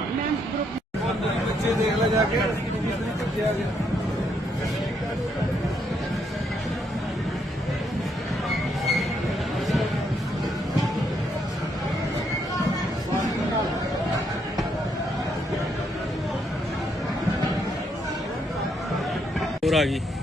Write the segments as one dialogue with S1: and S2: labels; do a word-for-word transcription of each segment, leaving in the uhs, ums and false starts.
S1: हाँ मैं ग्रुप
S2: बच्चे देख लो जाके किया गया।
S3: और आ गई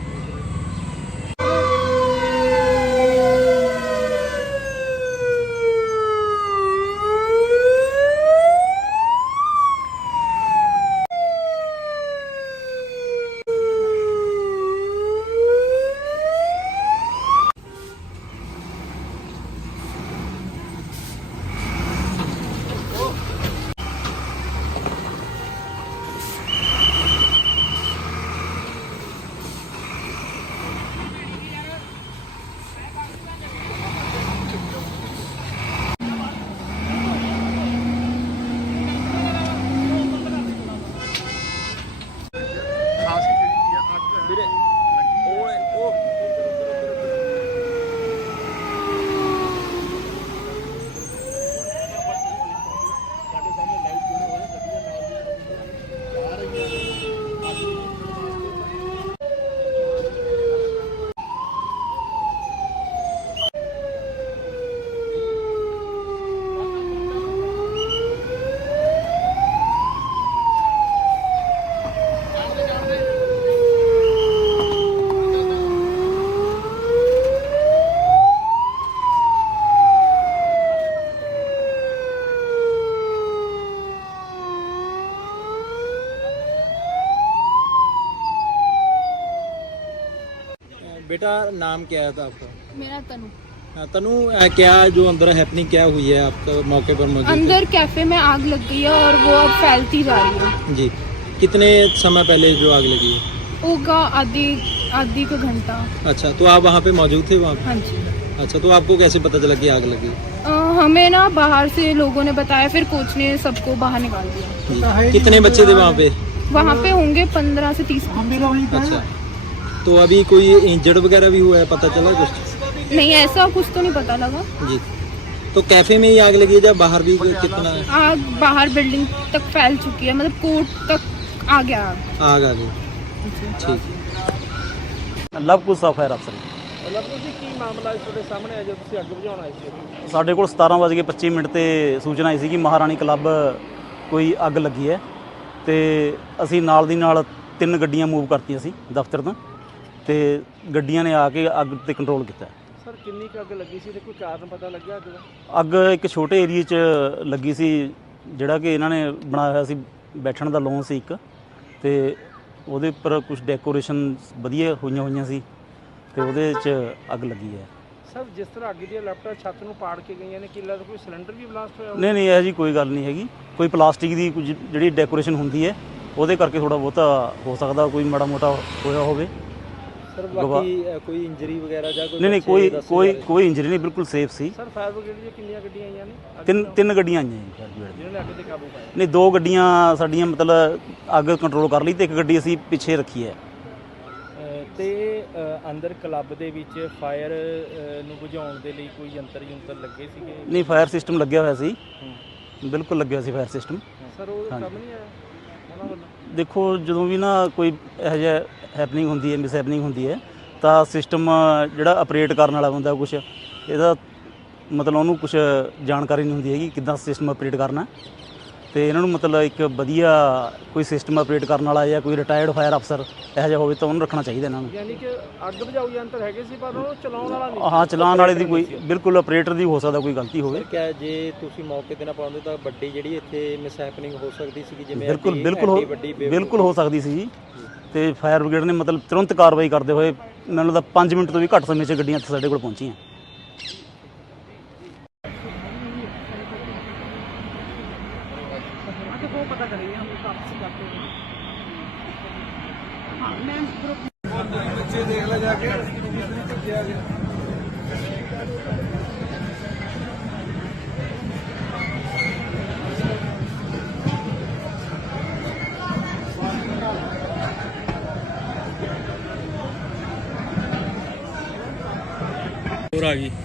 S3: बेटा। नाम क्या है था आपका?
S1: मेरा तनु।
S3: हाँ, तनु अ, क्या जो अंदर हैपनिंग क्या हुई है आपका मौके पर मौजूद?
S1: अंदर कैफे में आग लग गई है और वो अब फैलती जा रही है
S3: जी। कितने समय पहले जो आग लगी है?
S1: होगा आधी आधी का घंटा।
S3: अच्छा, तो आप वहाँ पे मौजूद थे वहाँ पे?
S1: हाँ जी।
S3: अच्छा, तो आपको कैसे पता चला कि आग लगी?
S1: अ, हमें ना बाहर से लोगों ने बताया, फिर कोच ने सबको बाहर निकाल दिया।
S3: जी। कितने बच्चे थे वहाँ पे?
S1: वहाँ पे होंगे पंद्रह से तीस।
S3: अच्छा, तो अभी कोई इंजर्ड वगैरह भी हुआ है, पता चला कुछ?
S1: नहीं, ऐसा कुछ तो नहीं पता लगा।
S3: जी। तो कैफे में ही आग लगी है या बाहर भी कितना?
S1: आग बाहर बिल्डिंग तक फैल चुकी है, मतलब कोर्ट तक आ गया आग।
S3: आग आ गई। ठीक।
S4: ਲਵਕੁਸ਼ ਸਾਹਿਬ ਫਾਇਰ ਅਫਸਰ
S2: ਲਵਕੁਸ਼ ਜੀ, ਕੀ ਮਾਮਲਾ ਇਸ ਤੁਹਾਡੇ ਸਾਹਮਣੇ ਆ ਜਦੋਂ ਤੁਸੀਂ ਅੱਗ ਬੁਝਾਉਣ ਆਏ ਸੀ?
S4: ਸਾਡੇ ਕੋਲ ਸਤਾਰਾਂ ਵੱਜ ਕੇ ਪੱਚੀ ਮਿੰਟ ਤੇ ਸੂਚਨਾ ਆਈ ਸੀ ਕਿ ਮਹਾਰਾਣੀ ਕਲੱਬ ਕੋਈ ਅੱਗ ਲੱਗੀ ਹੈ ਤੇ ਅਸੀਂ ਨਾਲ ਦੀ ਨਾਲ ਤਿੰਨ ਗੱਡੀਆਂ ਮੂਵ ਕਰਤੀਆਂ ਸੀ ਦਫ਼ਤਰ ਤੋਂ ਤੇ ਗੱਡੀਆਂ ਨੇ ਆ ਕੇ ਅੱਗ ਤੇ ਕੰਟਰੋਲ ਕੀਤਾ।
S2: ਸਰ ਕਿੰਨੀ ਕੁ ਅੱਗ ਲੱਗੀ ਸੀ ਤੇ ਕੋਈ ਕਾਰਨ ਪਤਾ ਲੱਗਿਆ ਅੱਗ ਦਾ?
S4: ਅੱਗ ਇੱਕ ਛੋਟੇ ਏਰੀਏ 'ਚ ਲੱਗੀ ਸੀ ਜਿਹੜਾ ਕਿ ਇਹਨਾਂ ਨੇ ਬਣਾਇਆ ਹੋਇਆ ਸੀ, ਬੈਠਣ ਦਾ ਲੌਨ ਸੀ ਇੱਕ, ਤੇ ਉਹਦੇ ਉੱਪਰ ਕੁਝ ਡੈਕੋਰੇਸ਼ਨ ਵਧੀਆ ਹੋਈਆਂ ਹੋਈਆਂ ਸੀ ਤੇ ਉਹਦੇ 'ਚ ਅੱਗ ਲੱਗੀ ਹੈ।
S2: ਸਰ ਜਿਸ ਤਰ੍ਹਾਂ ਅੱਗ ਦੀਆਂ ਲੈਪਟਾਪ ਛੱਤ ਨੂੰ ਪਾੜ ਕੇ ਗਈਆਂ ਨੇ, ਕੀ ਲੱਗਦਾ ਕੋਈ ਸਿਲੰਡਰ ਵੀ ਬਲਾਸਟ ਹੋਇਆ?
S4: ਨਹੀਂ ਨਹੀਂ, ਇਹੋ ਜਿਹੀ ਕੋਈ ਗੱਲ ਨਹੀਂ ਹੈਗੀ। ਕੋਈ ਪਲਾਸਟਿਕ ਦੀ ਕੁਝ ਜਿਹੜੀ ਡੈਕੋਰੇਸ਼ਨ ਹੁੰਦੀ ਹੈ ਉਹਦੇ ਕਰਕੇ ਥੋੜ੍ਹਾ ਬਹੁਤਾ ਹੋ ਸਕਦਾ ਕੋਈ ਮਾੜਾ ਮੋਟਾ ਹੋਇਆ ਹੋਵੇ।
S3: ਸਰ ਬਾਕੀ ਕੋਈ ਇੰਜਰੀ ਵਗੈਰਾ ਜਾਂ ਕੋਈ?
S4: ਨਹੀਂ ਨਹੀਂ, ਕੋਈ ਕੋਈ ਕੋਈ ਇੰਜਰੀ ਨਹੀਂ, ਬਿਲਕੁਲ ਸੇਫ ਸੀ।
S2: ਸਰ ਫਾਇਰ ਬ੍ਰਿਗੇਡ ਦੀਆਂ ਕਿੰਨੀਆਂ ਗੱਡੀਆਂ ਆਈਆਂ ਨੇ?
S4: ਤਿੰਨ ਤਿੰਨ ਗੱਡੀਆਂ ਆਈਆਂ ਜੀ ਫਾਇਰ ਬ੍ਰਿਗੇਡ
S2: ਜਿਹਨਾਂ ਨੇ ਅੱਗ ਤੇ ਕਾਬੂ ਪਾਇਆ?
S4: ਨਹੀਂ, ਦੋ ਗੱਡੀਆਂ ਸਾਡੀਆਂ ਮਤਲਬ ਅੱਗ ਕੰਟਰੋਲ ਕਰ ਲਈ ਤੇ ਇੱਕ ਗੱਡੀ ਅਸੀਂ ਪਿੱਛੇ ਰੱਖੀ ਹੈ।
S3: ਤੇ ਅੰਦਰ ਕਲੱਬ ਦੇ ਵਿੱਚ ਫਾਇਰ ਨੂੰ ਬੁਝਾਉਣ ਦੇ ਲਈ ਕੋਈ ਯੰਤਰ ਯੰਤਰ ਲੱਗੇ ਸੀਗੇ?
S4: ਨਹੀਂ, ਫਾਇਰ ਸਿਸਟਮ ਲੱਗਿਆ ਹੋਇਆ ਸੀ, ਬਿਲਕੁਲ ਲੱਗਿਆ ਸੀ ਫਾਇਰ ਸਿਸਟਮ।
S2: ਸਰ ਉਹ ਕੰਮ ਨਹੀਂ ਆਇਆ ਉਹਨਾਂ ਵੱਲੋਂ?
S4: ਦੇਖੋ, ਜਦੋਂ ਵੀ ਨਾ ਕੋਈ ਇਹੋ ਜਿਹਾ ਹੈਪਨਿੰਗ ਹੁੰਦੀ ਹੈ, ਮਿਸ ਹੈਪਨਿੰਗ ਹੁੰਦੀ ਹੈ, ਤਾਂ ਸਿਸਟਮ ਜਿਹੜਾ ਆਪਰੇਟ ਕਰਨ ਵਾਲਾ ਹੁੰਦਾ ਕੁਛ ਇਹਦਾ ਮਤਲਬ ਉਹਨੂੰ ਕੁਛ ਜਾਣਕਾਰੀ ਨਹੀਂ ਹੁੰਦੀ ਹੈਗੀ ਕਿੱਦਾਂ ਸਿਸਟਮ ਆਪਰੇਟ ਕਰਨਾ। ਤੇ ਇਹਨਾਂ ਨੂੰ ਮਤਲਬ ਇੱਕ ਵਧੀਆ ਕੋਈ ਸਿਸਟਮ ਆਪਰੇਟ ਕਰਨ ਵਾਲਾ ਜਾਂ ਕੋਈ ਰਿਟਾਇਰਡ ਫਾਇਰ ਅਫਸਰ ਇਹੋ ਜਿਹਾ ਹੋਵੇ ਤਾਂ ਉਹਨੂੰ ਰੱਖਣਾ ਚਾਹੀਦਾ ਇਹਨਾਂ ਨੂੰ।
S2: ਯਾਨੀ ਕਿ ਅੱਗ ਬੁਝਾਊ ਯੰਤਰ ਹੈਗੇ ਸੀ ਪਰ ਉਹ ਚਲਾਉਣ ਵਾਲਾ ਨਹੀਂ?
S4: ਹਾਂ, ਚਲਾਉਣ ਵਾਲੇ ਦੀ ਕੋਈ ਬਿਲਕੁਲ ਆਪਰੇਟਰ ਦੀ ਹੋ ਸਕਦਾ ਕੋਈ ਗਲਤੀ ਹੋਵੇ।
S3: ਕਿਆ ਜੇ ਤੁਸੀਂ ਮੌਕੇ ਤੇ ਨਾ ਪਹੁੰਚਦੇ ਤਾਂ ਵੱਡੀ ਜਿਹੜੀ ਇੱਥੇ ਮਿਸ ਹੈਪਨਿੰਗ ਹੋ ਸਕਦੀ ਸੀ? ਜਿਵੇਂ
S4: ਬਿਲਕੁਲ ਬਿਲਕੁਲ ਹੋ ਬਿਲਕੁਲ ਹੋ ਸਕਦੀ ਸੀ ਜੀ। ਤੇ ਫਾਇਰ ਬ੍ਰਿਗੇਡ ਨੇ ਮਤਲਬ ਤੁਰੰਤ ਕਾਰਵਾਈ ਕਰਦੇ ਹੋਏ ਮੈਨੂੰ ਲੱਗਦਾ ਪੰਜ ਮਿੰਟ ਤੋਂ ਵੀ ਘੱਟ ਸਮੇਂ 'ਚ ਗੱਡੀਆਂ ਇੱਥੇ ਸਾਡੇ ਕੋਲ ਪਹੁੰਚੀਆਂ।
S1: वो पता करेंगे हम लोग आपसे जाते हैं। हाँ मैं ग्रुप
S2: बच्चे देख लो जाके किया गया।
S3: और आ गई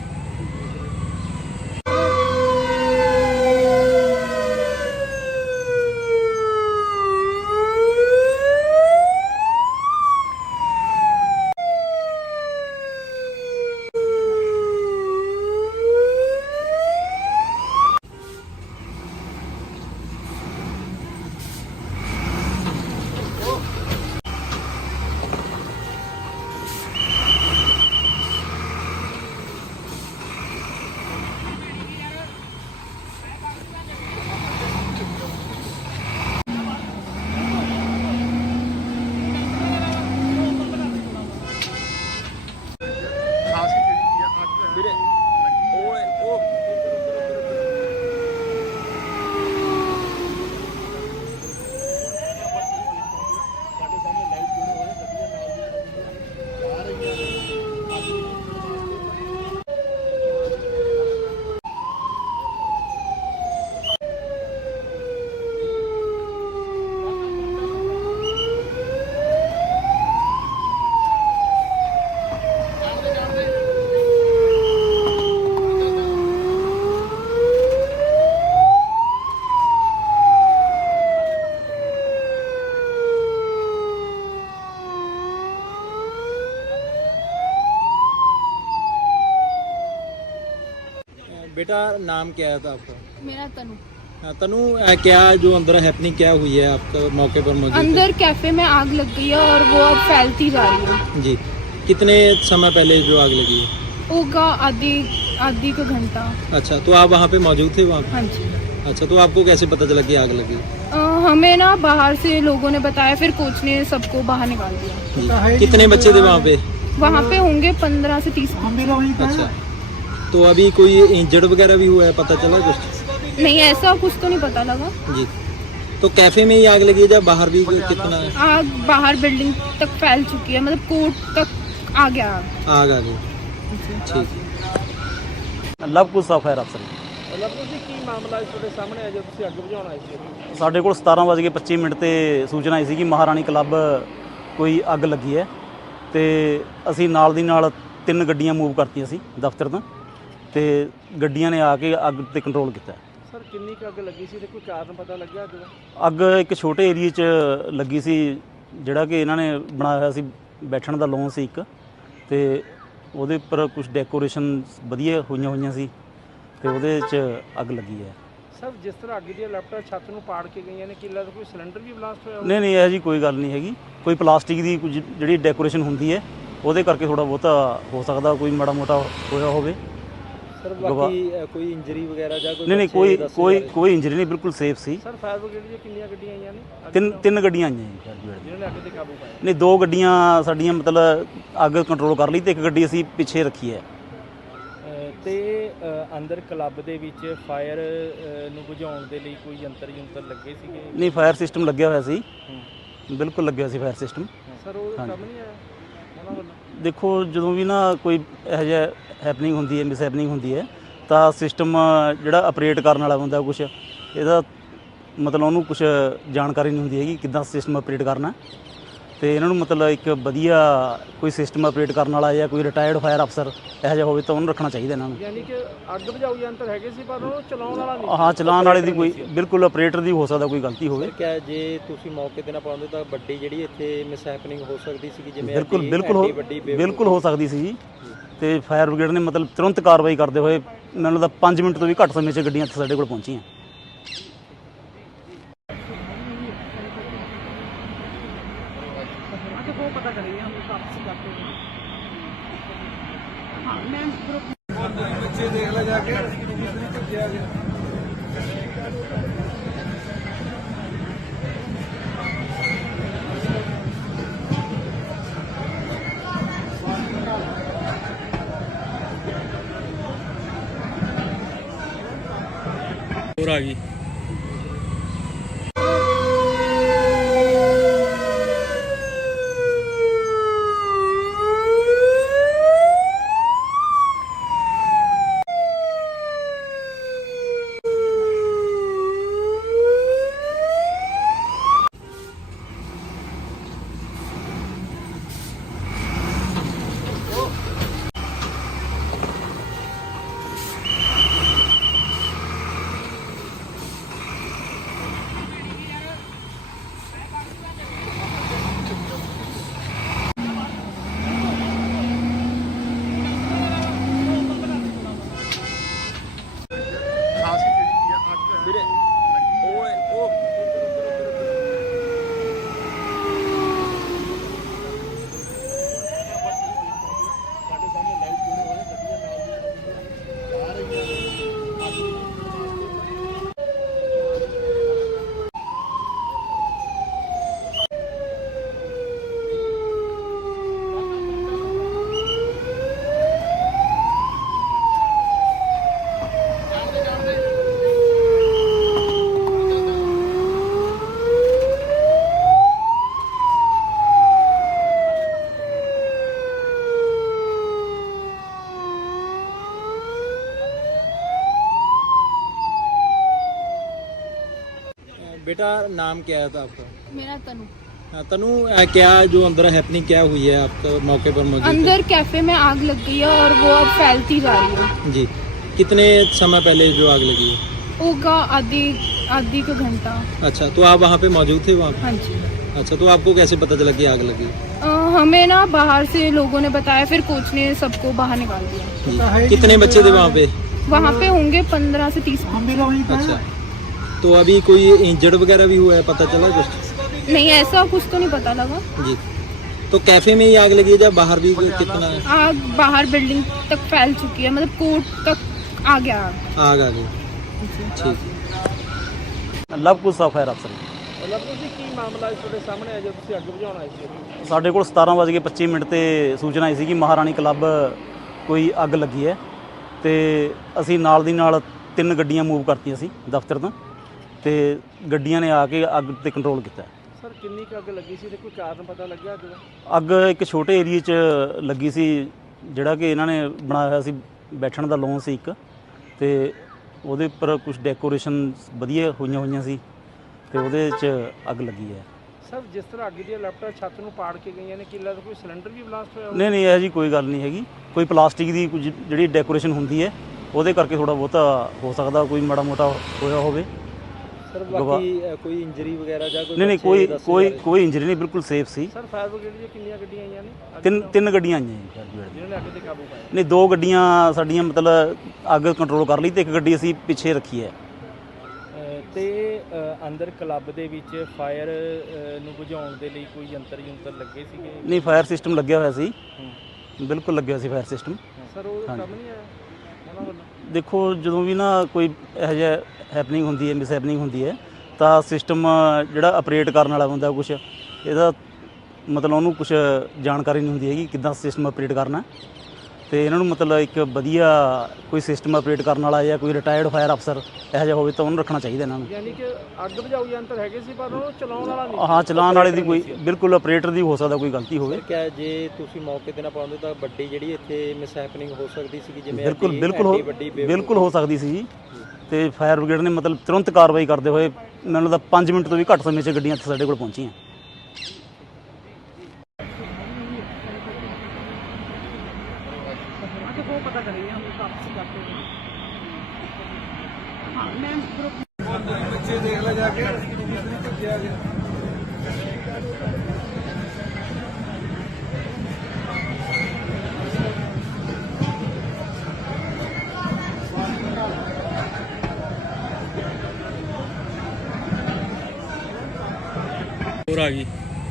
S3: बेटा नाम क्या है आपका?
S1: मेरा तनु।
S3: हाँ, तनु अ, क्या जो अंदर हैपनिंग क्या हुई है आपका मौके पर मौजूद थे?
S1: अंदर कैफे में आग लग गई है और वो अब फैलती जा रही है।
S3: जी, कितने समय पहले जो आग लगी है?
S1: होगा आधी आधी का घंटा।
S3: अच्छा, तो आप वहाँ पे मौजूद थे वहाँ पे?
S1: हाँ जी।
S3: अच्छा, तो आपको कैसे पता चला कि आग लगी?
S1: अ, हमें ना बाहर से लोगों ने बताया, फिर कोच ने सबको बाहर निकाल दिया।
S3: जी, कितने बच्चे थे वहाँ पे?
S1: वहाँ पे होंगे पंद्रह से तीस।
S3: अच्छा, तो अभी कोई इंजर्ड वगैरह भी हुआ है, पता चला कुछ?
S1: नहीं, ऐसा कुछ तो नहीं पता लगा।
S3: जी, तो कैफे में ही आग लगी है या बाहर भी कितना?
S1: आग बाहर बिल्डिंग तक फैल चुकी है, मतलब कोर्ट तक आ गया आग।
S3: आग आ गई। ठीक,
S4: ਲਵ ਕੁਝ ਫਾਇਰ ਅਫਸਰ
S2: ਲਵਕੁਸ਼ ਜੀ ਕੀ ਮਾਮਲਾ ਇਸ ਤੁਹਾਡੇ ਸਾਹਮਣੇ ਆ ਜਦੋਂ ਤੁਸੀਂ ਅੱਗ ਬੁਝਾਉਣ ਆਏ ਸੀ?
S4: ਸਾਡੇ ਕੋਲ ਸਤਾਰਾਂ ਵੱਜ ਕੇ ਪੱਚੀ ਮਿੰਟ ਤੇ ਸੂਚਨਾ ਆਈ ਸੀ ਕਿ ਮਹਾਰਾਣੀ ਕਲੱਬ ਕੋਈ ਅੱਗ ਲੱਗੀ ਹੈ ਤੇ ਅਸੀਂ ਨਾਲ ਦੀ ਨਾਲ ਤਿੰਨ ਗੱਡੀਆਂ ਮੂਵ ਕਰਤੀਆਂ ਸੀ ਦਫ਼ਤਰ ਤੋਂ ਤੇ ਗੱਡੀਆਂ ਨੇ ਆ ਕੇ ਅੱਗ ਤੇ ਕੰਟਰੋਲ ਕੀਤਾ।
S2: ਸਰ ਕਿੰਨੀ ਕੁ ਅੱਗ ਲੱਗੀ ਸੀ ਤੇ ਕੋਈ ਕਾਰਨ ਪਤਾ ਲੱਗਿਆ ਅੱਗ ਦਾ?
S4: ਅੱਗ ਇੱਕ ਛੋਟੇ ਏਰੀਏ 'ਚ ਲੱਗੀ ਸੀ ਜਿਹੜਾ ਕਿ ਇਹਨਾਂ ਨੇ ਬਣਾਇਆ ਹੋਇਆ ਸੀ ਬੈਠਣ ਦਾ ਲੌਨ ਸੀ ਇੱਕ ਤੇ ਉਹਦੇ ਉੱਪਰ ਕੁਝ ਡੈਕੋਰੇਸ਼ਨ ਵਧੀਆ ਹੋਈਆਂ ਹੋਈਆਂ ਸੀ ਤੇ ਉਹਦੇ 'ਚ ਅੱਗ ਲੱਗੀ ਹੈ।
S2: ਸਰ ਜਿਸ ਤਰ੍ਹਾਂ ਅੱਗ ਦੀਆਂ ਲੈਪਟਾਪ ਛੱਤ ਨੂੰ ਪਾੜ ਕੇ ਗਈਆਂ ਨੇ, ਕੀ ਲੱਗਦਾ ਕੋਈ ਸਿਲੰਡਰ ਵੀ ਬਲਾਸਟ ਹੋਇਆ?
S4: ਨਹੀਂ ਨਹੀਂ, ਇਹੋ ਜਿਹੀ ਕੋਈ ਗੱਲ ਨਹੀਂ ਹੈਗੀ। ਕੋਈ ਪਲਾਸਟਿਕ ਦੀ ਕੁਝ ਜਿਹੜੀ ਡੈਕੋਰੇਸ਼ਨ ਹੁੰਦੀ ਹੈ ਉਹਦੇ ਕਰਕੇ ਥੋੜਾ ਬਹੁਤਾ ਹੋ ਸਕਦਾ ਕੋਈ ਮਾੜਾ ਮੋਟਾ ਹੋਇਆ ਹੋਵੇ।
S3: ਸਰ ਬਾਕੀ ਅ, ਕੋਈ ਇੰਜਰੀ ਵਗੈਰਾ ਜਾਂ ਕੋਈ
S4: ਨਹੀਂ ਨਹੀਂ,
S3: ਬੱਚੇ
S4: ਕੋਈ
S3: ਦੱਸੇ
S4: ਕੋਈ
S3: ਜਾ ਰਹੇ?
S4: ਕੋਈ ਇੰਜਰੀ ਨਹੀਂ, ਬਿਲਕੁਲ ਸੇਫ ਸੀ।
S2: ਸਰ ਫਾਇਰ ਬ੍ਰਿਗੇਡ ਦੀਆਂ ਕਿੰਨੀਆਂ ਗੱਡੀਆਂ ਆਈਆਂ ਨੇ? ਅੱਗ
S4: ਤਿੰਨ
S2: ਤੋਂ?
S4: ਤਿੰਨ ਗੱਡੀਆਂ ਆਈਆਂ ਜੀ ਫਾਇਰ ਬ੍ਰਿਗੇਡ ਦੀਆਂ।
S2: ਜਿਹਨਾਂ ਨੇ ਅੱਗ ਤੇ ਕਾਬੂ ਪਾਇਆ?
S4: ਨਹੀਂ, ਦੋ ਗੱਡੀਆਂ ਸਾਡੀਆਂ ਮਤਲਬ ਅੱਗ ਕੰਟਰੋਲ ਕਰ ਲਈ ਤੇ ਇੱਕ ਗੱਡੀ ਅਸੀਂ ਪਿੱਛੇ ਰੱਖੀ ਹੈ।
S3: ਅ, ਤੇ ਅ, ਅੰਦਰ ਕਲੱਬ ਦੇ ਵਿੱਚ ਫਾਇਰ ਨੂੰ ਬੁਝਾਉਣ ਦੇ ਲਈ ਕੋਈ ਯੰਤਰ ਯੰਤਰ ਲੱਗੇ ਸੀਗੇ?
S4: ਨਹੀਂ, ਫਾਇਰ ਸਿਸਟਮ ਲੱਗਿਆ ਹੋਇਆ ਸੀ,
S3: ਹੂੰ।
S4: ਬਿਲਕੁਲ ਲੱਗਿਆ ਸੀ ਫਾਇਰ ਸਿਸਟਮ।
S2: ਸਰ ਉਹ
S4: ਹਾਂਜੀ।
S2: ਕੰਮ ਨਹੀਂ ਆਇਆ ਉਹਨਾਂ ਵੱਲੋਂ?
S4: ਦੇਖੋ, ਜਦੋਂ ਵੀ ਨਾ ਕੋਈ ਇਹੋ ਜਿਹਾ ਹੈਪਨਿੰਗ ਹੁੰਦੀ ਹੈ, ਮਿਸ ਹੈਪਨਿੰਗ ਹੁੰਦੀ ਹੈ ਤਾਂ ਸਿਸਟਮ ਜਿਹੜਾ ਆਪਰੇਟ ਕਰਨ ਵਾਲਾ ਹੁੰਦਾ ਕੁਛ ਇਹਦਾ ਮਤਲਬ ਉਹਨੂੰ ਕੁਛ ਜਾਣਕਾਰੀ ਨਹੀਂ ਹੁੰਦੀ ਹੈਗੀ ਕਿੱਦਾਂ ਸਿਸਟਮ ਆਪਰੇਟ ਕਰਨਾ ਤੇ ਇਹਨਾਂ ਨੂੰ ਮਤਲਬ ਇੱਕ ਵਧੀਆ ਕੋਈ ਸਿਸਟਮ ਆਪਰੇਟ ਕਰਨ ਵਾਲਾ ਜਾਂ ਕੋਈ ਰਿਟਾਇਰਡ ਫਾਇਰ ਅਫਸਰ ਇਹੋ ਜਿਹਾ ਹੋਵੇ ਤਾਂ ਉਹਨੂੰ ਰੱਖਣਾ ਚਾਹੀਦਾ ਇਹਨਾਂ ਨੂੰ।
S2: ਯਾਨੀ ਕਿ ਅੱਗ ਬੁਝਾਊ ਯੰਤਰ ਹੈਗੇ ਸੀ ਪਰ ਉਹ ਚਲਾਉਣ ਵਾਲਾ ਨਹੀਂ?
S4: ਹਾਂ, ਚਲਾਉਣ ਵਾਲੇ ਦੀ ਕੋਈ ਬਿਲਕੁਲ ਆਪਰੇਟਰ ਦੀ ਹੋ ਸਕਦਾ ਕੋਈ ਗਲਤੀ ਹੋਵੇ।
S3: ਕਿਆ ਜੇ ਤੁਸੀਂ ਮੌਕੇ ਤੇ ਨਾ ਪਹੁੰਚਦੇ ਤਾਂ ਵੱਡੀ ਜਿਹੜੀ ਇੱਥੇ ਮਿਸ ਹੈਪਨਿੰਗ ਹੋ ਸਕਦੀ ਸੀ ਜਿਵੇਂ
S4: ਬਿਲਕੁਲ
S3: ਐਡੀ-
S4: ਬਿਲਕੁਲ ਹੋ
S3: ਐਡੀ ਵੱਡੀ ਬੇਵਕੂਫੀ-
S4: ਬਿਲਕੁਲ ਹੋ ਸਕਦੀ ਸੀ ਜੀ ਤੇ ਫਾਇਰ ਬ੍ਰਿਗੇਡ ਨੇ ਮਤਲਬ ਤੁਰੰਤ ਕਾਰਵਾਈ ਕਰਦੇ ਹੋਏ ਮੈਨੂੰ ਲੱਗਦਾ ਪੰਜ ਮਿੰਟ ਤੋਂ ਵੀ ਘੱਟ ਸਮੇਂ 'ਚ ਗੱਡੀਆਂ ਇੱਥੇ ਸਾਡੇ ਕੋਲ ਪਹੁੰਚੀਆਂ।
S3: ਹੋਰ ਆ ਗਈ। बेटा नाम क्या है आपका?
S1: मेरा तनु।
S3: हाँ, तनु अ, क्या जो अंदर हैपनिंग क्या हुई है आपका मौके पर मौजूद थे?
S1: अंदर कैफे में आग लग गई है और वो अब फैलती जा रही है।
S3: जी, कितने समय पहले जो आग लगी है?
S1: होगा आधी आधी का घंटा। अच्छा,
S3: तो आप वहाँ पे मौजूद थे वहाँ पे?
S1: हाँ जी।
S3: अच्छा, तो आपको कैसे पता चला कि आग लगी?
S1: अ, हमें ना बाहर से लोगों ने बताया, फिर कोच ने सबको बाहर निकाल दिया।
S3: जी, कितने बच्चे थे वहाँ पे?
S1: वहाँ पे होंगे पंद्रह से तीस।
S5: अच्छा, तो अभी कोई इंजर्ड वगैरह भी हुआ है, पता चला कुछ?
S1: नहीं, ऐसा कुछ तो नहीं पता लगा।
S5: जी, तो कैफे में ही आग लगी है या बाहर भी कितना है?
S1: आग बाहर बिल्डिंग तक फैल चुकी है, मतलब कोर्ट तक आ गया आग।
S5: आग आ गई, ठीक।
S4: ਲਵ ਕੁਝ ਸਾ ਫਾਇਰ ਅਫਸਰ
S2: ਮਤਲਬ ਤੁਸੀਂ ਕੀ ਮਾਮਲਾ ਇਸ ਤੁਹਾਡੇ ਸਾਹਮਣੇ ਆ ਜਦੋਂ ਤੁਸੀਂ ਅੱਗ ਬੁਝਾਉਣ ਆਏ ਸੀ?
S4: ਸਾਡੇ ਕੋਲ ਸਤਾਰਾਂ ਵੱਜ ਕੇ ਪੱਚੀ ਮਿੰਟ ਤੇ ਸੂਚਨਾ ਆਈ ਸੀ ਕਿ ਮਹਾਰਾਣੀ ਕਲੱਬ ਕੋਈ ਅੱਗ ਲੱਗੀ ਹੈ ਤੇ ਅਸੀਂ ਨਾਲ ਦੀ ਨਾਲ ਤਿੰਨ ਗੱਡੀਆਂ ਮੂਵ ਕਰਤੀਆਂ ਸੀ ਦਫ਼ਤਰ ਤੋਂ ਤੇ ਗੱਡੀਆਂ ਨੇ ਆ ਕੇ ਅੱਗ ਤੇ ਕੰਟਰੋਲ ਕੀਤਾ।
S2: ਸਰ ਕਿੰਨੀ ਕੁ ਅੱਗ ਲੱਗੀ ਸੀ ਤੇ ਕੋਈ ਕਾਰਨ ਪਤਾ ਲੱਗਿਆ ਅੱਗ ਦਾ?
S4: ਅੱਗ ਇੱਕ ਛੋਟੇ ਏਰੀਏ 'ਚ ਲੱਗੀ ਸੀ ਜਿਹੜਾ ਕਿ ਇਹਨਾਂ ਨੇ ਬਣਾਇਆ ਹੋਇਆ ਸੀ, ਬੈਠਣ ਦਾ ਲੌਨ ਸੀ ਇੱਕ, ਤੇ ਉਹਦੇ ਉੱਪਰ ਕੁਝ ਡੈਕੋਰੇਸ਼ਨ ਵਧੀਆ ਹੋਈਆਂ ਹੋਈਆਂ ਸੀ ਤੇ ਉਹਦੇ 'ਚ ਅੱਗ ਲੱਗੀ ਹੈ।
S2: ਸਰ ਜਿਸ ਤਰ੍ਹਾਂ ਅੱਗ ਦੀਆਂ ਲੈਪਟਾਪ ਛੱਤ ਨੂੰ ਪਾੜ ਕੇ ਗਈਆਂ ਨੇ, ਕੀ ਲੱਗਦਾ ਕੋਈ ਸਿਲੰਡਰ ਵੀ ਬਲਾਸਟ ਹੋਇਆ?
S4: ਨਹੀਂ ਨਹੀਂ, ਇਹੋ ਜਿਹੀ ਕੋਈ ਗੱਲ ਨਹੀਂ ਹੈਗੀ। ਕੋਈ ਪਲਾਸਟਿਕ ਦੀ ਕੁਝ ਜਿਹੜੀ ਡੈਕੋਰੇਸ਼ਨ ਹੁੰਦੀ ਹੈ ਉਹਦੇ ਕਰਕੇ ਥੋੜਾ ਬਹੁਤਾ ਹੋ ਸਕਦਾ ਕੋਈ ਮਾੜਾ ਮੋਟਾ ਹੋਇਆ ਹੋਵੇ।
S5: ਸਰ ਬਾਕੀ ਅ, ਕੋਈ ਇੰਜਰੀ ਵਗੈਰਾ ਜਾਂ ਕੋਈ
S4: ਨਹੀਂ ਨਹੀਂ,
S5: ਬੱਚੇ
S4: ਕੋਈ
S5: ਦੱਸੇ
S4: ਕੋਈ
S5: ਜਾ ਰਹੇ?
S4: ਕੋਈ ਇੰਜਰੀ ਨਹੀਂ, ਬਿਲਕੁਲ ਸੇਫ ਸੀ।
S2: ਸਰ ਫਾਇਰ ਬ੍ਰਿਗੇਡ ਦੀਆਂ ਕਿੰਨੀਆਂ ਗੱਡੀਆਂ ਆਈਆਂ ਨੇ? ਅੱਗ
S4: ਤਿੰਨ
S2: ਤੋਂ?
S4: ਤਿੰਨ ਗੱਡੀਆਂ ਆਈਆਂ ਜੀ ਫਾਇਰ ਬ੍ਰਿਗੇਡ ਦੀਆਂ।
S2: ਜਿਹਨਾਂ ਨੇ ਅੱਗ ਤੇ ਕਾਬੂ ਪਾਇਆ?
S4: ਨਹੀਂ, ਦੋ ਗੱਡੀਆਂ ਸਾਡੀਆਂ ਮਤਲਬ ਅੱਗ ਕੰਟਰੋਲ ਕਰ ਲਈ ਤੇ ਇੱਕ ਗੱਡੀ ਅਸੀਂ ਪਿੱਛੇ ਰੱਖੀ ਹੈ।
S3: ਅ, ਤੇ ਅ, ਅੰਦਰ ਕਲੱਬ ਦੇ ਵਿੱਚ ਫਾਇਰ ਅ, ਨੂੰ ਬੁਝਾਉਣ ਦੇ ਲਈ ਕੋਈ ਯੰਤਰ ਯੰਤਰ ਲੱਗੇ ਸੀਗੇ?
S4: ਨਹੀਂ, ਫਾਇਰ ਸਿਸਟਮ ਲੱਗਿਆ ਹੋਇਆ ਸੀ, ਬਿਲਕੁਲ ਲੱਗਿਆ ਸੀ ਫਾਇਰ ਸਿਸਟਮ।
S2: ਸਰ ਉਹ
S4: ਹਾਂਜੀ।
S2: ਕੰਮ ਨਹੀਂ ਆਇਆ ਉਹਨਾਂ ਵੱਲੋਂ?
S4: ਦੇਖੋ, ਜਦੋਂ ਵੀ ਨਾ ਕੋਈ ਇਹੋ ਜਿਹਾ ਹੈਪਨਿੰਗ ਹੁੰਦੀ ਹੈ, ਮਿਸ ਹੈਪਨਿੰਗ ਹੁੰਦੀ ਹੈ, ਤਾਂ ਸਿਸਟਮ ਜਿਹੜਾ ਆਪਰੇਟ ਕਰਨ ਵਾਲਾ ਹੁੰਦਾ ਕੁਛ ਇਹਦਾ ਮਤਲਬ ਉਹਨੂੰ ਕੁਛ ਜਾਣਕਾਰੀ ਨਹੀਂ ਹੁੰਦੀ ਹੈਗੀ ਕਿੱਦਾਂ ਸਿਸਟਮ ਆਪਰੇਟ ਕਰਨਾ, ਤੇ ਇਹਨਾਂ ਨੂੰ ਮਤਲਬ ਇੱਕ ਵਧੀਆ ਕੋਈ ਸਿਸਟਮ ਆਪਰੇਟ ਕਰਨ ਵਾਲਾ ਜਾਂ ਕੋਈ ਰਿਟਾਇਰਡ ਫਾਇਰ ਅਫਸਰ ਇਹੋ ਜਿਹਾ ਹੋਵੇ ਤਾਂ ਉਹਨੂੰ ਰੱਖਣਾ ਚਾਹੀਦਾ ਇਹਨਾਂ ਨੂੰ।
S2: ਯਾਨੀ ਕਿ ਅੱਗ ਬੁਝਾਊ ਯੰਤਰ ਹੈਗੇ ਸੀ ਪਰ ਉਹ ਚਲਾਉਣ ਵਾਲਾ ਨਹੀਂ?
S4: ਹਾਂ, ਚਲਾਉਣ ਵਾਲੇ ਦੀ ਕੋਈ ਬਿਲਕੁਲ ਆਪਰੇਟਰ ਦੀ ਹੋ ਸਕਦਾ ਕੋਈ ਗਲਤੀ ਹੋਵੇ।
S5: ਸਰ ਕਿਆ ਜੇ ਤੁਸੀਂ ਮੌਕੇ ਤੇ ਨਾ ਪਹੁੰਚਦੇ ਤਾਂ ਵੱਡੀ ਜਿਹੜੀ ਇੱਥੇ ਮਿਸ ਹੈਪਨਿੰਗ ਹੋ ਸਕਦੀ ਸੀ, ਜਿਵੇਂ
S4: ਬਿਲਕੁਲ
S5: ਐਡੀ-
S4: ਬਿਲਕੁਲ ਹੋ
S5: ਐਡੀ ਵੱਡੀ ਬੇਵਕੂਫ-
S4: ਬਿਲਕੁਲ ਹੋ ਸਕਦੀ ਸੀ ਜੀ, ਤੇ ਫਾਇਰ ਬ੍ਰਿਗੇਡ ਨੇ ਮਤਲਬ ਤੁਰੰਤ ਕਾਰਵਾਈ ਕਰਦੇ ਹੋਏ ਮੈਨੂੰ ਲੱਗਦਾ ਪੰਜ ਮਿੰਟ ਤੋਂ ਵੀ ਘੱਟ ਸਮੇਂ 'ਚ ਗੱਡੀਆਂ ਇੱਥੇ ਸਾਡੇ ਕੋਲ ਪਹੁੰਚੀਆਂ।
S3: ਹੋਰ ਆ ਗਈ।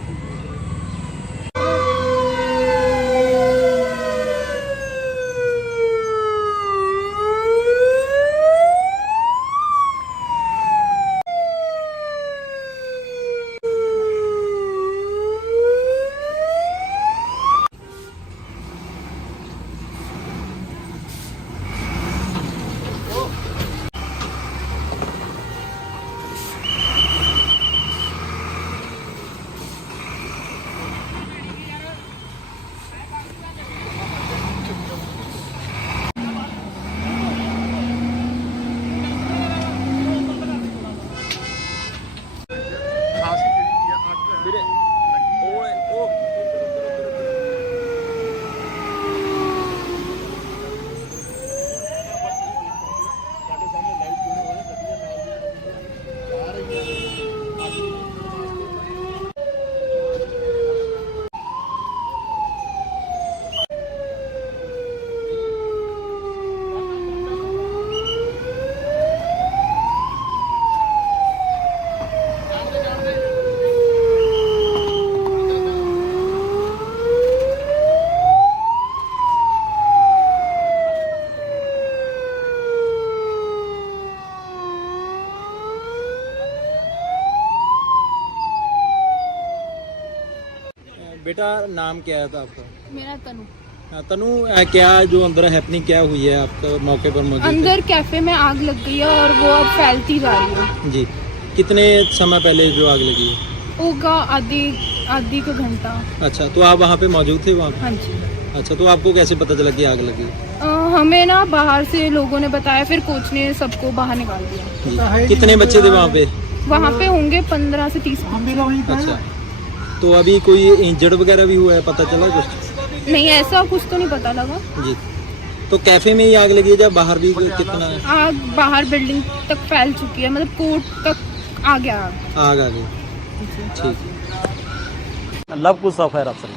S5: बेटा नाम क्या है था आपका?
S1: मेरा तनु।
S5: हाँ, तनु अ, क्या जो अंदर हैपनिंग क्या हुई है आपका मौके पर मौजूद थे?
S1: अंदर कैफे में आग लग गई है और वो अब फैलती जा रही है।
S5: जी, कितने समय पहले जो आग लगी है?
S1: होगा आधी आधी का घंटा।
S5: अच्छा, तो आप वहाँ पे मौजूद थे वहाँ पे?
S1: हाँ जी।
S5: अच्छा, तो आपको कैसे पता चला कि आग लगी?
S1: अ, हमें ना बाहर से लोगों ने बताया, फिर कोच ने सबको बाहर निकाल दिया।
S5: जी, कितने बच्चे थे वहाँ पे?
S1: वहाँ पे होंगे पंद्रह से तीस।
S5: अच्छा, तो अभी कोई इंजर्ड वगैरह भी हुआ है, पता चला कुछ?
S1: नहीं, ऐसा कुछ तो नहीं पता लगा।
S5: जी, तो कैफे में ही आग लगी है या बाहर भी कितना है?
S1: आग बाहर बिल्डिंग तक फैल चुकी है, मतलब कोर्ट तक आ गया आग।
S5: आग आ गई, ठीक।
S4: ਲਵ ਕੁਝ ਸਾ ਫਾਇਰ ਅਫਸਰ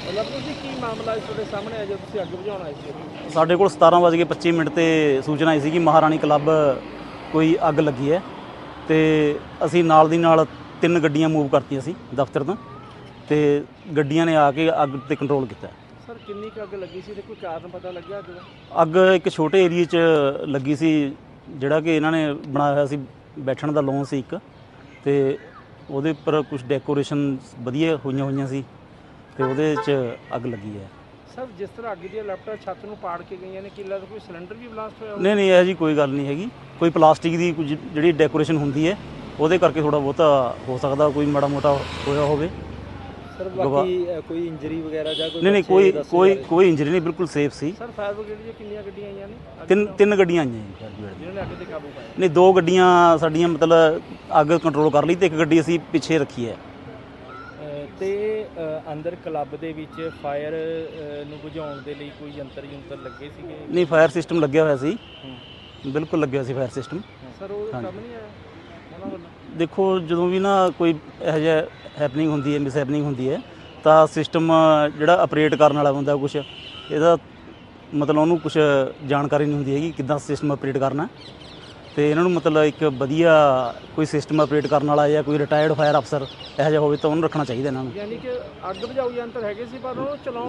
S2: ਲਵਪ੍ਰੀਤ ਜੀ ਕੀ ਮਾਮਲਾ ਇਸ ਤੁਹਾਡੇ ਸਾਹਮਣੇ ਆ ਜਦੋਂ ਤੁਸੀਂ ਅੱਗ ਬੁਝਾਉਣ ਆਏ ਸੀ?
S4: ਸਾਡੇ ਕੋਲ ਸਤਾਰਾਂ ਵੱਜ ਕੇ ਪੱਚੀ ਮਿੰਟ ਤੇ ਸੂਚਨਾ ਆਈ ਸੀ ਕਿ ਮਹਾਰਾਣੀ ਕਲੱਬ ਕੋਈ ਅੱਗ ਲੱਗੀ ਹੈ ਤੇ ਅਸੀਂ ਨਾਲ ਦੀ ਨਾਲ ਤਿੰਨ ਗੱਡੀਆਂ ਮੂਵ ਕਰਤੀਆਂ ਸੀ ਦਫ਼ਤਰ ਤੋਂ ਤੇ ਗੱਡੀਆਂ ਨੇ ਆ ਕੇ ਅੱਗ ਤੇ ਕੰਟਰੋਲ ਕੀਤਾ।
S2: ਸਰ ਕਿੰਨੀ ਕੁ ਅੱਗ ਲੱਗੀ ਸੀ ਤੇ ਕੋਈ ਕਾਰਨ ਪਤਾ ਲੱਗਿਆ ਅੱਗ ਦਾ?
S4: ਅੱਗ ਇੱਕ ਛੋਟੇ ਏਰੀਏ 'ਚ ਲੱਗੀ ਸੀ ਜਿਹੜਾ ਕਿ ਇਹਨਾਂ ਨੇ ਬਣਾਇਆ ਹੋਇਆ ਸੀ ਬੈਠਣ ਦਾ ਲੌਨ ਸੀ ਇੱਕ ਤੇ ਉਹਦੇ ਉੱਪਰ ਕੁਝ ਡੈਕੋਰੇਸ਼ਨ ਵਧੀਆ ਹੋਈਆਂ ਹੋਈਆਂ ਸੀ ਤੇ ਉਹਦੇ 'ਚ ਅੱਗ ਲੱਗੀ ਹੈ।
S2: ਸਰ ਜਿਸ ਤਰ੍ਹਾਂ ਅੱਗ ਦੀਆਂ ਲੈਪਟਾਪ ਛੱਤ ਨੂੰ ਪਾੜ ਕੇ ਗਈਆਂ ਨੇ, ਕੀ ਲੱਗਦਾ ਕੋਈ ਸਿਲੰਡਰ ਵੀ ਬਲਾਸਟ ਹੋਇਆ?
S4: ਨਹੀਂ ਨਹੀਂ ਇਹ ਜੀ ਕੋਈ ਗੱਲ ਨਹੀਂ ਹੈਗੀ। ਕੋਈ ਪਲਾਸਟਿਕ ਦੀ ਕੁਝ ਜਿਹੜੀ ਡੈਕੋਰੇਸ਼ਨ ਹੁੰਦੀ ਹੈ ਉਹਦੇ ਕਰਕੇ ਥੋੜਾ ਬਹੁਤਾ ਹੋ ਸਕਦਾ ਕੋਈ ਮਾੜਾ ਮੋਟਾ ਹੋਇਆ ਹੋਵੇ।
S5: ਸਰ ਬਾਕੀ ਅ, ਕੋਈ ਇੰਜਰੀ ਵਗੈਰਾ ਜਾਂ ਕੋਈ
S4: ਨਹੀਂ ਨਹੀਂ
S5: ਬੱਚੇ
S4: ਕੋਈ
S5: ਦੱਸੇ
S4: ਕੋਈ
S5: ਜਾ ਰਹੇ?
S4: ਕੋਈ ਇੰਜਰੀ ਨਹੀਂ, ਬਿਲਕੁਲ ਸੇਫ ਸੀ।
S2: ਸਰ ਫਾਇਰ ਬ੍ਰਿਗੇਡ ਦੀਆਂ ਕਿੰਨੀਆਂ ਗੱਡੀਆਂ ਆਈਆਂ ਨੇ? ਅੱਗ
S4: ਤਿੰਨ
S2: ਨੂੰ-
S4: ਤਿੰਨ ਗੱਡੀਆਂ ਆਈਆਂ ਜੀ ਫਾਇਰ ਬ੍ਰਿਗੇਡ ਦੀਆਂ।
S2: ਜਿਨ੍ਹਾਂ ਨੇ ਅੱਗ ਤੇ ਕਾਬੂ ਪਾਇਆ।
S4: ਨਹੀਂ ਦੋ ਗੱਡੀਆਂ ਸਾਡੀਆਂ ਮਤਲਬ ਅੱਗ ਕੰਟਰੋਲ ਕਰ ਲਈ ਤੇ ਇੱਕ ਗੱਡੀ ਅਸੀਂ ਪਿੱਛੇ ਰੱਖੀ ਹੈ।
S3: ਅ, ਤੇ ਅ, ਅੰਦਰ ਕਲੱਬ ਦੇ ਵਿੱਚ ਫਾਇਰ ਨੂੰ ਬੁਝਾਉਣ ਦੇ ਲਈ ਕੋਈ ਯੰਤਰ ਯੰਤਰ ਲੱਗੇ ਸੀਗੇ?
S4: ਨਹੀਂ ਫਾਇਰ ਸਿਸਟਮ ਲੱਗਿਆ ਹੋਇਆ ਸੀ, ਬਿਲਕੁਲ ਲੱਗਿਆ ਸੀ ਫਾਇਰ ਸਿਸਟਮ।
S2: ਸਰ ਉਹ
S4: ਹਾਂਜੀ।
S2: ਕੰਮ ਨਹੀਂ ਆਇਆ ਉਹਨਾਂ ਵੱਲੋਂ?
S4: ਦੇਖੋ ਜਦੋਂ ਵੀ ਨਾ ਕੋਈ ਇਹੋ ਜਿਹਾ ਹੈਪਨਿੰਗ ਹੁੰਦੀ ਹੈ, ਮਿਸ ਹੈਪਨਿੰਗ ਹੁੰਦੀ ਹੈ ਤਾਂ ਸਿਸਟਮ ਜਿਹੜਾ ਆਪਰੇਟ ਕਰਨ ਵਾਲਾ ਹੁੰਦਾ ਕੁਛ ਇਹਦਾ ਮਤਲਬ ਉਹਨੂੰ ਕੁਛ ਜਾਣਕਾਰੀ ਨਹੀਂ ਹੁੰਦੀ ਹੈਗੀ ਕਿੱਦਾਂ ਸਿਸਟਮ ਆਪਰੇਟ ਕਰਨਾ ਤੇ ਇਹਨਾਂ ਨੂੰ ਮਤਲਬ ਇੱਕ ਵਧੀਆ ਕੋਈ ਸਿਸਟਮ ਆਪਰੇਟ ਕਰਨ ਵਾਲਾ ਜਾਂ ਕੋਈ ਰਿਟਾਇਰਡ ਫਾਇਰ ਅਫਸਰ ਇਹੋ ਜਿਹਾ ਹੋਵੇ ਤਾਂ ਉਹਨੂੰ ਰੱਖਣਾ ਚਾਹੀਦਾ ਇਹਨਾਂ ਨੂੰ।
S2: ਯਾਨੀ ਕਿ ਅੱਗ ਬੁਝਾਊ ਯੰਤਰ ਹੈਗੇ ਸੀ ਪਰ ਉਹ ਚਲਾਉਣ